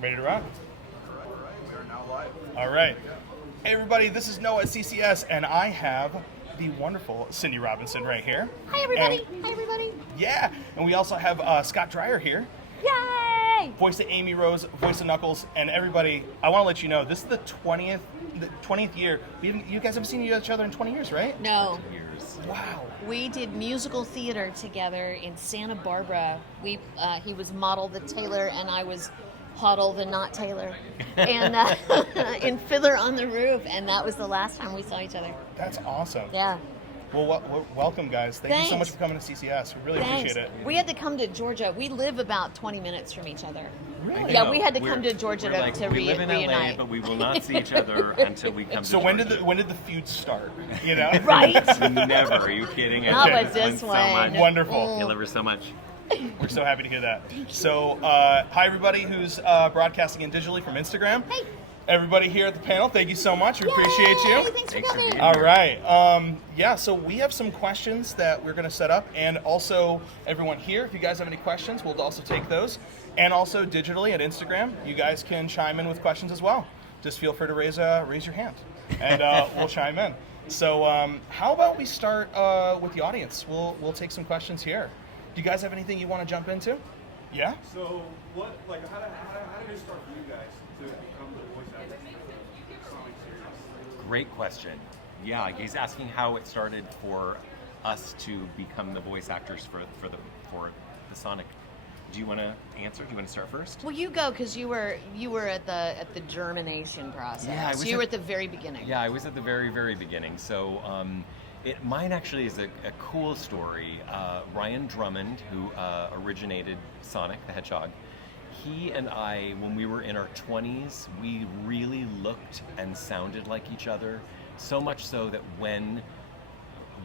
Ready to rock? All right, we are now live. All right. Hey, everybody, this is Noah at CCS, and I have the wonderful Cindy Robinson right here. Hi, everybody. And, Hi, everybody. yeah, and we also have Scott Dreier here. Yay! Voice of Amy Rose, voice of Knuckles, and everybody, I want to let you know, this is the 20th year. You guys haven't seen each other in 20 years, right? No. Years. Wow. We did musical theater together in Santa Barbara. He was Model the Tailor, and I was Huddle the Not Tailor, and in Fiddler on the Roof, and that was the last time we saw each other. That's awesome. Yeah. Well, welcome, guys. Thank you so much Thanks. for coming to CCS. We really Thanks. appreciate it. We had to come to Georgia. We live about 20 minutes from each other. Really? Yeah, we had to come to Georgia we're to we live in reunite. LA, but we will not see each other until we come So to when Georgia. did the feud start? You know? Right? Never. Are you kidding? Not Okay. with this So one. much. Wonderful. You love her so much. We're so happy to hear that. So, hi everybody who's broadcasting in digitally from Instagram. Hey. Everybody here at the panel, thank you so much. We appreciate Yay! you. Thanks for Thanks for coming. being All right. Yeah, so we have some questions that we're going to set up, and also everyone here, if you guys have any questions, we'll also take those. And also digitally at Instagram, you guys can chime in with questions as well. Just feel free to raise your hand, and we'll chime in. So how about we start with the audience? We'll take some questions here. Do you guys have anything you want to jump into? Yeah? So, how did it start for you guys to become the voice actors for the Sonic series? Great question. Yeah, he's asking how it started for us to become the voice actors for the Sonic. Do you want to answer? Do you want to start first? Well, you go because you were at the germination process. Yeah, I was you were at the very beginning. Yeah, I was at the very, very beginning. So mine actually is a cool story. Ryan Drummond, who originated Sonic the Hedgehog, he and I, when we were in our 20s, we really looked and sounded like each other. So much so that when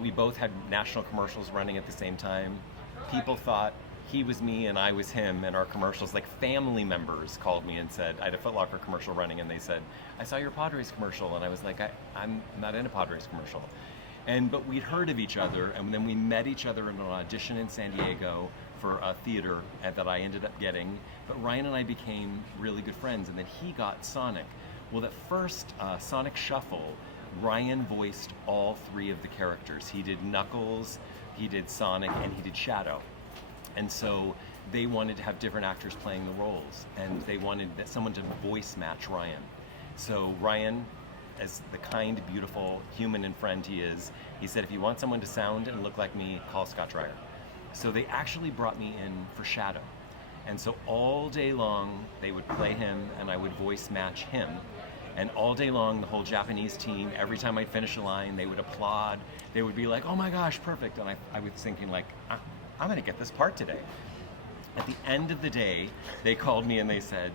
we both had national commercials running at the same time, people thought he was me and I was him in our commercials. Like family members called me and said, I had a Foot Locker commercial running, and they said, I saw your Padres commercial. And I was like, I'm not in a Padres commercial. But we'd heard of each other, and then we met each other in an audition in San Diego for a theater that I ended up getting. But Ryan and I became really good friends, and then he got Sonic. Well, the first Sonic Shuffle, Ryan voiced all three of the characters. He did Knuckles, he did Sonic, and he did Shadow. And so they wanted to have different actors playing the roles, and they wanted someone to voice match Ryan. So Ryan, as the kind, beautiful human and friend he is, he said, if you want someone to sound and look like me, call Scott Dreier. So they actually brought me in for Shadow. And so all day long, they would play him, and I would voice match him. And all day long, the whole Japanese team, every time I'd finish a line, they would applaud. They would be like, oh my gosh, perfect. And I was thinking, like, I'm going to get this part today. At the end of the day, they called me and they said,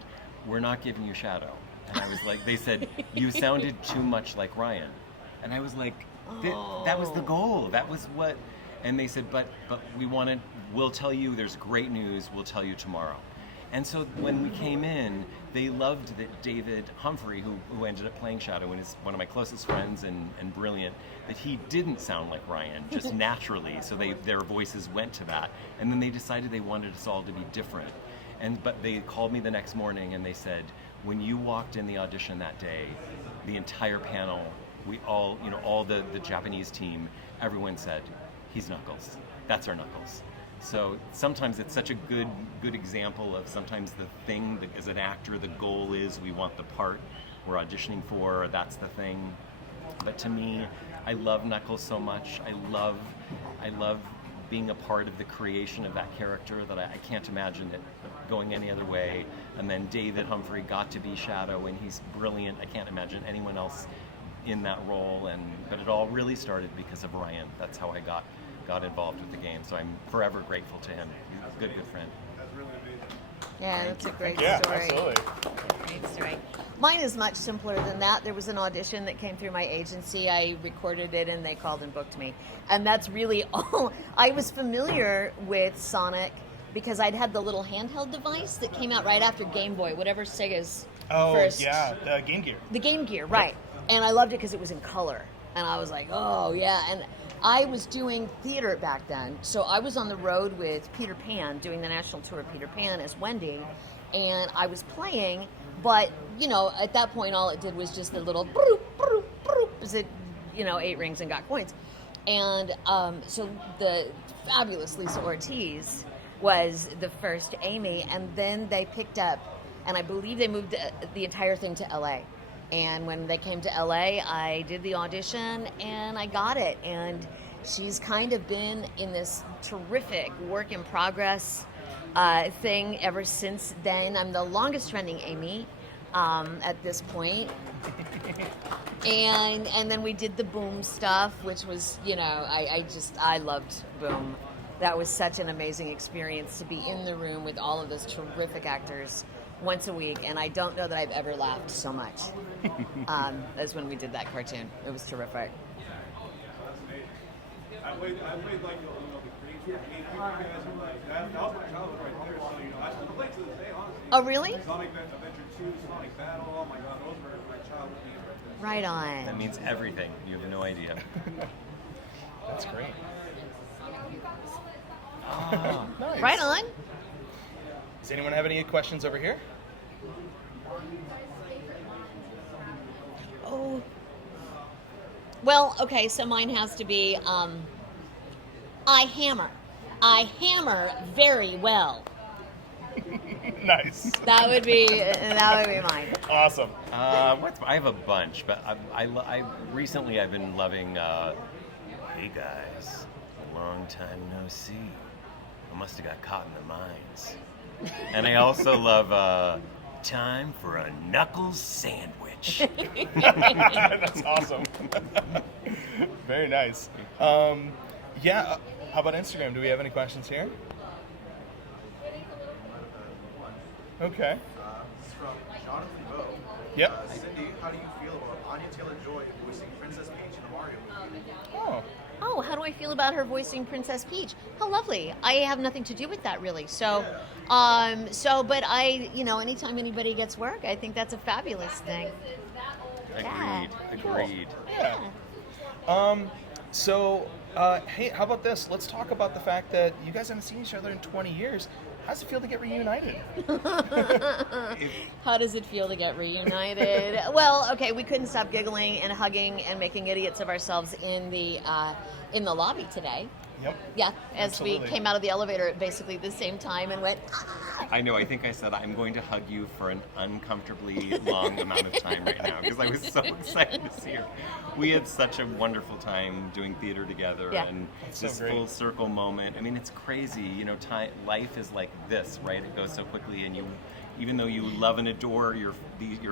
we're not giving you Shadow. And I was like, they said, you sounded too much like Ryan. And I was like, that was the goal. That was what. And they said, but we'll tell you, there's great news, we'll tell you tomorrow. And so when we came in, they loved that David Humphrey, who ended up playing Shadow and is one of my closest friends and brilliant, that he didn't sound like Ryan, just naturally. So their voices went to that. And then they decided they wanted us all to be different. But they called me the next morning and they said, when you walked in the audition that day, the entire panel, we all, all the Japanese team, everyone said, he's Knuckles. That's our Knuckles. So sometimes it's such a good example of sometimes the thing that as an actor, the goal is we want the part we're auditioning for, that's the thing. But to me, I love Knuckles so much. I love being a part of the creation of that character that I can't imagine it going any other way. And then David Humphrey got to be Shadow, and he's brilliant. I can't imagine anyone else in that role. But it all really started because of Ryan. That's how I got involved with the game. So I'm forever grateful to him. He's a good friend. That's really amazing. Yeah, that's a great Yeah, story. absolutely. Great story. Mine is much simpler than that. There was an audition that came through my agency. I recorded it, and they called and booked me. And that's really all. I was familiar with Sonic because I'd had the little handheld device that came out right after Game Boy, whatever Sega's first. Oh, yeah, the Game Gear. The Game Gear, right. And I loved it because it was in color. And I was like, oh, yeah. And I was doing theater back then. So I was on the road with Peter Pan, doing the national tour of Peter Pan as Wendy. and I was playing, but at that point all it did was just a little broop, broop, broop, as it ate rings and got coins. And so the fabulous Lisa Ortiz was the first Amy, and then they picked up, and I believe they moved the entire thing to LA. And when they came to LA, I did the audition and I got it. And she's kind of been in this terrific work in progress thing ever since then. I'm the longest running Amy at this point. And then we did the Boom stuff, which was, I loved Boom. That was such an amazing experience to be in the room with all of those terrific actors once a week, and I don't know that I've ever laughed so much as when we did that cartoon. It was terrific. That's amazing. I played like the Bleach game. You guys are like that was my childhood right there. So I still play to this day, honestly. Oh, really? Sonic Adventure 2, Sonic Battle. Oh my God, those were my childhood games right there. Right on. That means everything. You have no idea. That's great. Nice. Right on. Does anyone have any questions over here? Oh. Well, okay, so mine has to be, I hammer very well. Nice. That would be mine. Awesome. I have a bunch, but I recently I've been loving. Hey guys, long time no see. I must have got caught in the mines. And I also love time for a knuckles sandwich. That's awesome. Very nice. How about Instagram? Do we have any questions here? Okay. This is from Jonathan Bowe. Yep. Cindy, how do you feel about Anya Taylor-Joy voicing Princess Peach in the Mario movie? Oh, how do I feel about her voicing Princess Peach? How lovely. I have nothing to do with that really. So, but I, anytime anybody gets work, I think that's a fabulous thing. Agreed. Yeah. Hey, how about this? Let's talk about the fact that you guys haven't seen each other in 20 years. How does it feel to get reunited? How does it feel to get reunited? Well, okay, we couldn't stop giggling and hugging and making idiots of ourselves in the lobby today. Yep. Yeah, as Absolutely. we came out of the elevator at basically the same time and went, ah! I know. I think I said I'm going to hug you for an uncomfortably long amount of time right now because I was so excited to see her. We had such a wonderful time doing theater together, and That's so this great. full circle moment. I mean, it's crazy. Life is like this, right? It goes so quickly, and even though you love and adore your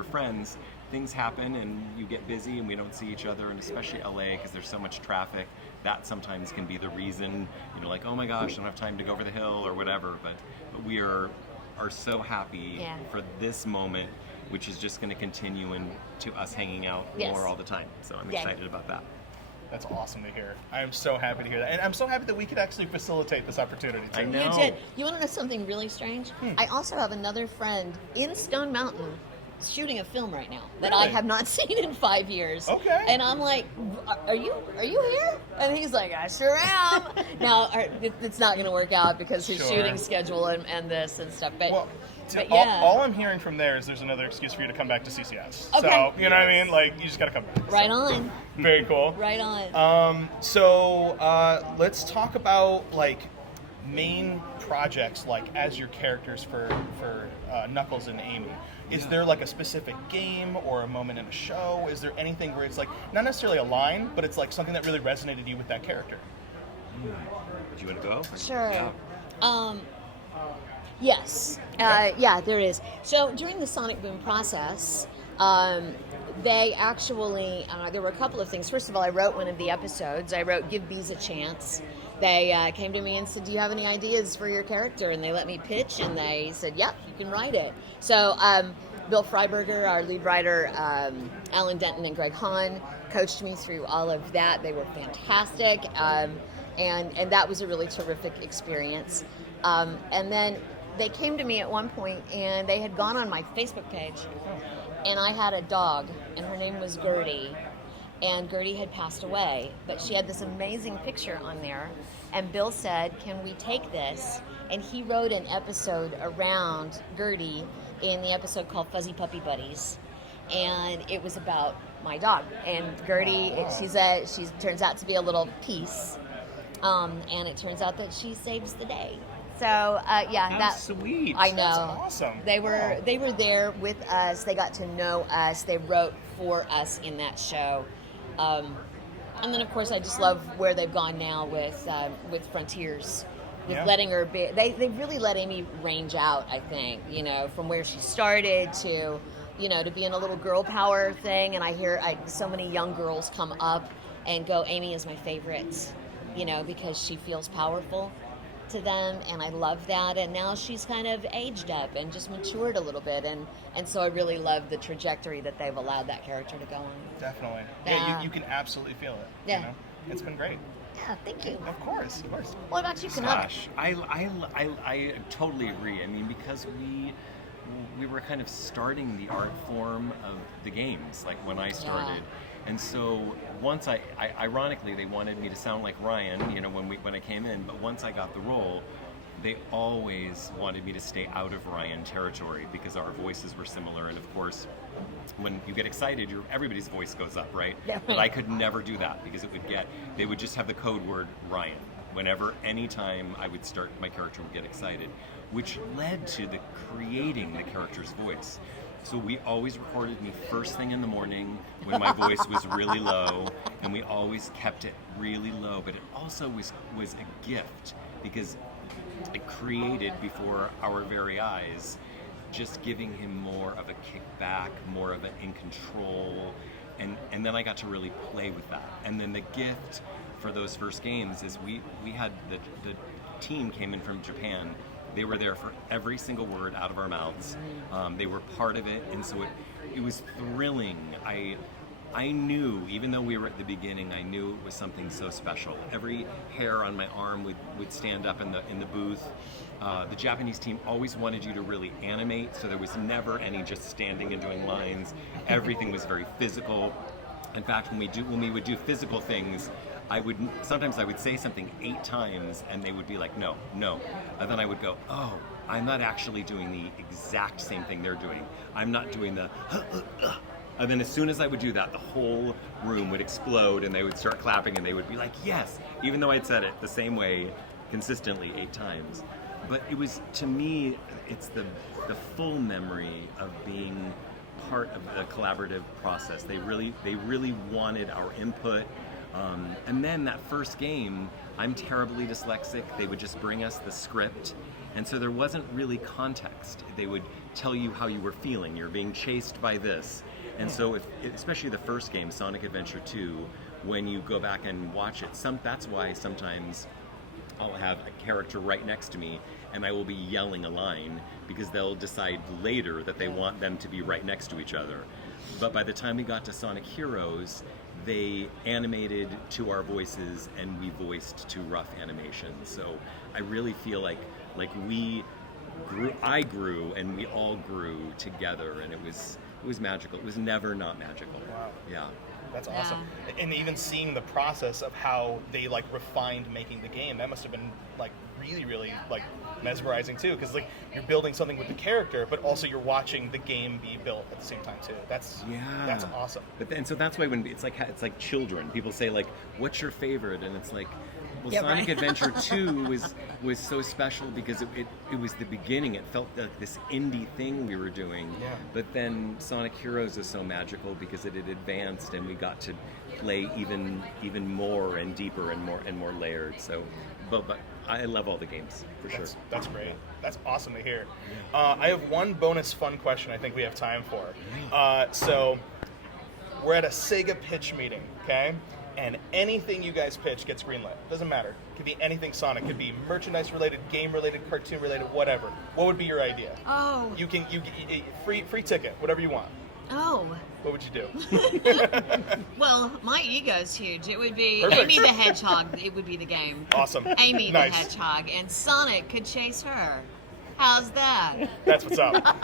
friends, things happen, and you get busy, and we don't see each other, and especially LA because there's so much traffic. That sometimes can be the reason, like, oh my gosh, I don't have time to go over the hill or whatever. But we are so happy for this moment, which is just going to continue into us hanging out more all the time. So I'm excited about that. That's awesome to hear. I am so happy to hear that. And I'm so happy that we could actually facilitate this opportunity, too. I know. You did. You want to know something really strange? I also have another friend in Stone Mountain shooting a film right now that I Really? have not seen in 5 years. Okay. And I'm like, are you here? And he's like, I sure am. Now, it's not going to work out because his Sure. shooting schedule and this and stuff. But, Well, but yeah. all I'm hearing from there is there's another excuse for you to come back to CCS. Okay. So, you know what I mean? Like, you just got to come back. Right on. Very cool. Right on. Let's talk about, main projects, as your characters for Knuckles and Amy. Is there, a specific game or a moment in a show? Is there anything where it's, not necessarily a line, but it's, something that really resonated you with that character? Do you want to go? Sure. Yeah. Yes. Yeah, there is. So during the Sonic Boom process, they actually, there were a couple of things. First of all, I wrote one of the episodes. I wrote Give Bees a Chance. They came to me and said, do you have any ideas for your character? And they let me pitch, and they said, yep, you can write it. So Bill Freiberger, our lead writer, Alan Denton and Greg Hahn coached me through all of that. They were fantastic, and that was a really terrific experience. And then they came to me at one point, and they had gone on my Facebook page, and I had a dog, and her name was Gertie. and Gertie had passed away, but she had this amazing picture on there, and Bill said, can we take this? And he wrote an episode around Gertie in the episode called Fuzzy Puppy Buddies, and it was about my dog. And Gertie, she turns out to be a little piece, and it turns out that she saves the day. So That's sweet. I know. That's awesome. They were there with us. They got to know us. They wrote for us in that show. And then, of course, I just love where they've gone now with Frontiers, with letting her be. They really let Amy range out, I think, from where she started to, to being a little girl power thing. And I hear so many young girls come up and go, Amy is my favorite, because she feels powerful to them, and I love that. And now she's kind of aged up and just matured a little bit, and so I really love the trajectory that they've allowed that character to go on. Definitely. Yeah. You can absolutely feel it. Yeah. It's been great. Yeah, thank you. Of course. What about you, Kanaka? Gosh, I totally agree. I mean, because we were kind of starting the art form of the games, like when I started. And so once ironically, they wanted me to sound like Ryan, when I came in. But once I got the role, they always wanted me to stay out of Ryan territory because our voices were similar. And of course, when you get excited, everybody's voice goes up, right? Yeah. But I could never do that because they would just have the code word Ryan. Anytime I would start, my character would get excited, which led to the creating the character's voice. So we always recorded me first thing in the morning when my voice was really low, and we always kept it really low. But it also was a gift because it created before our very eyes, just giving him more of a kickback, more of an in control, and then I got to really play with that. And then the gift for those first games is we had the team came in from Japan. They were there for every single word out of our mouths. They were part of it, and so it was thrilling. I knew, even though we were at the beginning, I knew it was something so special. Every hair on my arm would stand up in the booth. The Japanese team always wanted you to really animate, so there was never any just standing and doing lines. Everything was very physical. In fact, when we would do physical things, sometimes I would say something 8 times and they would be like, no. And then I would go, oh, I'm not actually doing the exact same thing they're doing. I'm not doing the, and then as soon as I would do that, the whole room would explode and they would start clapping and they would be like, yes, even though I'd said it the same way consistently 8 times. But it was, to me, it's the full memory of being part of the collaborative process. They really wanted our input. And then that first game, I'm terribly dyslexic. They would just bring us the script. And so there wasn't really context. They would tell you how you were feeling. You're being chased by this. And so, especially the first game, Sonic Adventure 2, when you go back and watch it, that's why sometimes I'll have a character right next to me and I will be yelling a line because they'll decide later that they want them to be right next to each other. But by the time we got to Sonic Heroes, they animated to our voices and we voiced to rough animation. So I really feel like I grew and we all grew together, and it was magical. It was never not magical. Wow. Yeah. That's awesome. And even seeing the process of how they refined making the game, that must have been really, really mesmerizing too, because you're building something with the character, but also you're watching the game be built at the same time too. That's awesome. But so that's why when it's like children, people say what's your favorite, and it's like, well, yeah, Sonic right. Adventure 2 was so special because it was the beginning. It felt like this indie thing we were doing. Yeah. But then Sonic Heroes is so magical because it had advanced and we got to play even more and deeper and more layered. So, but I love all the games for sure. That's great. That's awesome to hear. I have one bonus fun question I think we have time for. So we're at a Sega pitch meeting, okay? And anything you guys pitch gets greenlit. Doesn't matter. Could be anything Sonic. Could be merchandise related, game related, cartoon related, whatever. What would be your idea? Oh. You free ticket, whatever you want. Oh. What would you do? Well, my ego's huge. It would be Perfect. Amy the Hedgehog. It would be the game. Awesome. Amy Nice. the Hedgehog, and Sonic could chase her. How's that? That's what's up.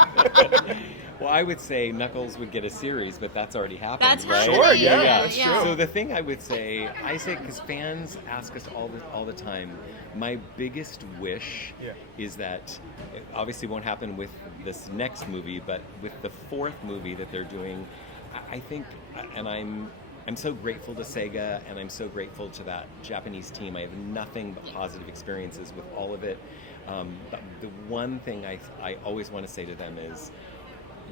Well, I would say Knuckles would get a series, but that's already happened, That's right? happening. Sure, yeah, that's true. So the thing I would say, because fans ask us all the time, my biggest wish is that it obviously won't happen with this next movie, but with the 4th movie that they're doing, I think, and I'm so grateful to Sega, and I'm so grateful to that Japanese team. I have nothing but positive experiences with all of it. But the one thing I always want to say to them is,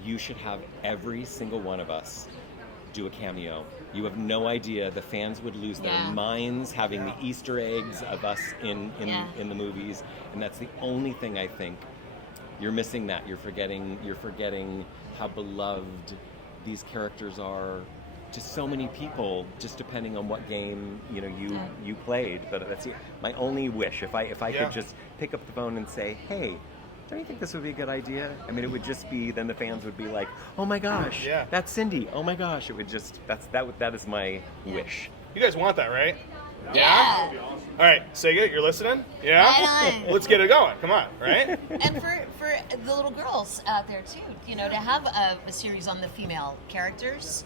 you should have every single one of us do a cameo. You have no idea. The fans would lose their minds having the Easter eggs of us in the movies, and that's the only thing I think you're missing. That you're forgetting how beloved these characters are to so many people, just depending on what game you played. But that's my only wish. If I could just pick up the phone and say, hey, don't you think this would be a good idea? I mean, it would just be, then the fans would be like, oh my gosh, that's Cindy. Oh my gosh, it would just, that is my wish. You guys want that, right? Yeah. All right, Sega, you're listening? Yeah? Right on. Let's get it going. Come on, right? And for the little girls out there too, to have a series on the female characters,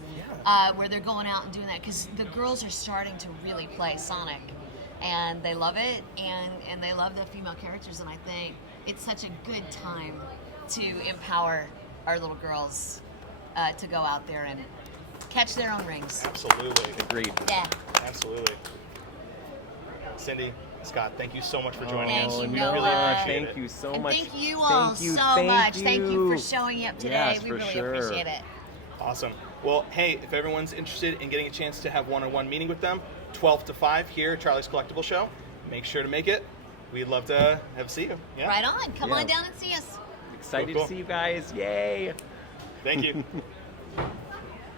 where they're going out and doing that, because the girls are starting to really play Sonic, and they love it, and they love the female characters, and I think it's such a good time to empower our little girls to go out there and catch their own rings. Absolutely. Agreed. Yeah. Absolutely. Cindy, Scott, thank you so much for joining Thank us. you, We Noah. really appreciate Thank it. you so And much. thank you all so much. Thank you for showing up today. Yes, we for really sure. appreciate it. Awesome. Well, hey, if everyone's interested in getting a chance to have one-on-one meeting with them, 12 to 5 here at Charlie's Collectible Show, make sure to make it. We'd love to see you. Yeah? Right on. Come Yeah. on down and see us. Excited Cool. to see you guys. Yay. Thank you.